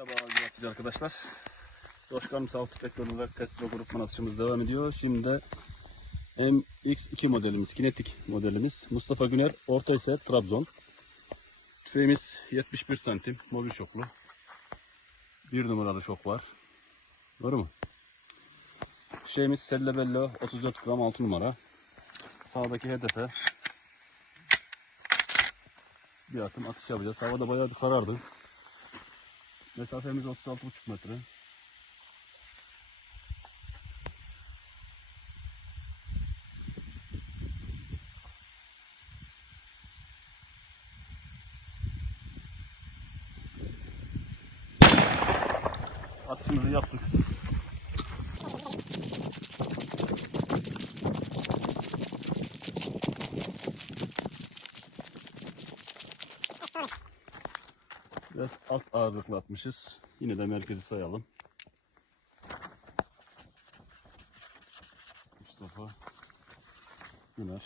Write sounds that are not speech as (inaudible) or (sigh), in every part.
Merhaba yaratıcı arkadaşlar. Doşkan Misal Tüfek olarak Castro grupman atışımız devam ediyor. Şimdi de MX2 modelimiz, kinetik modelimiz. Mustafa Güner, orta ise Trabzon. Tüfeğimiz 71 santim, mobil şoklu. Bir numaralı şok var. Doğru mu? Şeyimiz Selle Bello 34 gram 6 numara. Sağdaki hedefe bir atım atış yapacağız. Havada bayağı bir karardı. Mesafemiz 36,5 metre. Atışımızı yaptık. Biraz alt ağırlıklı atmışız. Yine de merkezi sayalım. Mustafa Güner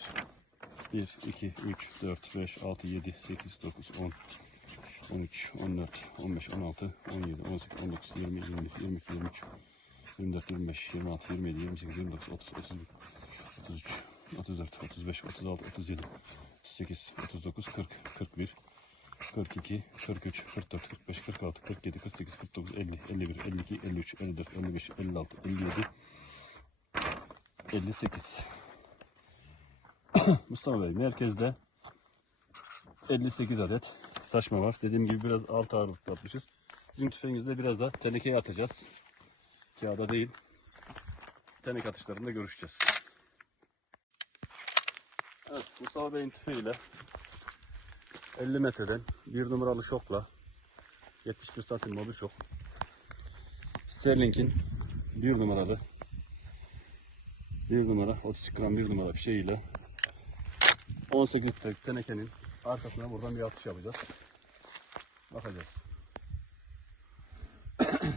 1, 2, 3, 4, 5, 6, 7, 8, 9, 10, 13, 14, 15, 16, 17, 18, 19, 20, 21, 22, 23, 24, 25, 26, 27, 28, 29, 30, 31, 33, 34, 35, 36, 37, 38, 39, 40, 41, 42, 43, 44, 45, 46, 47, 48, 49, 50, 51, 52, 53, 54, 55, 56, 57, 58. Mustafa Bey merkezde 58 adet saçma var. Dediğim gibi biraz alt ağırlıklı atmışız. Bizim tüfeğimizde biraz da tenekeye atacağız. Kağıda değil. Teneke atışlarında görüşeceğiz. Evet Mustafa Bey'in tüfeğiyle 50 metreden bir numaralı şokla 71 santim mobil şok Sterling'in bir numaralı bir numara 32 gram bir numara fişeğiyle 18 tek tenekenin arkasına buradan bir atış yapacağız. Bakacağız. (coughs)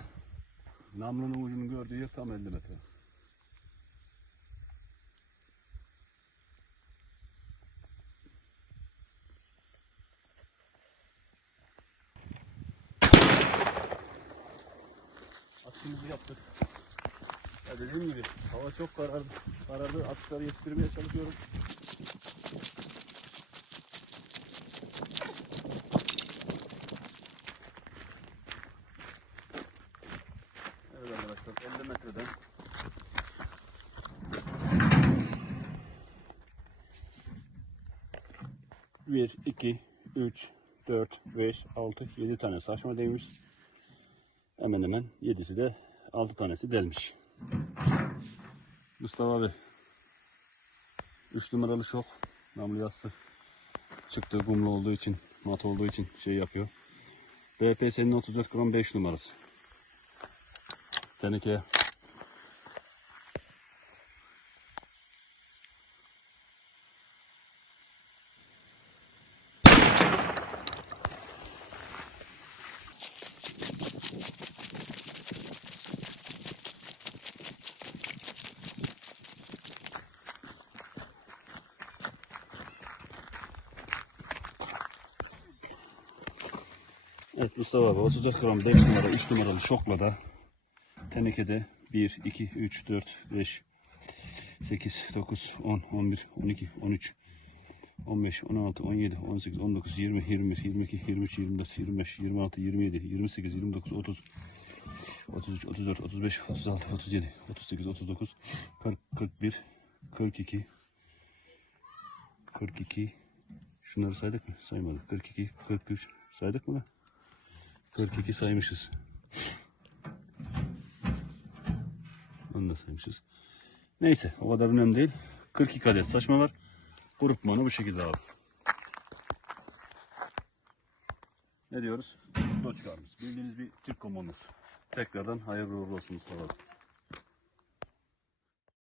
Namlunun ucunu gördüğü yer tam 50 metre. Atışımızı yaptık. Ya dediğim gibi hava çok karardı. Karardı. Atışları yetiştirmeye çalışıyorum. Evet arkadaşlar 50 metreden bir, iki, üç, dört, beş, altı, yedi tane saçma değmiş. Hemen hemen 7'si de 6 tanesi delmiş. Mustafa abi 3 numaralı şok namlu yassı çıktı kumlu olduğu için mat olduğu için şey yapıyor. BPS'nin 34 gram 5 numarası. Tenekeye Evet Mustafa abi 34 gram 5 numara 3 numaralı şokla da tenekede 1, 2, 3, 4, 5, 8, 9, 10, 11, 12, 13, 15, 16, 17, 18, 19, 20, 21, 22, 23, 24, 25, 26, 27, 28, 29, 30, 33, 34, 35, 36, 37, 38, 39, 40, 41, 42, 42, şunları saydık mı? Saymadık. 42, 43 saydık mı? 42 saymışız. Onu da saymışız. Neyse o kadar önemli değil. 42 adet saçma var. Grupmanı bu şekilde abi. Ne diyoruz? Doçkarımız. Bildiğiniz bir Türk komandosu. Tekrardan hayırlı uğurlu olsun Mustafa abi.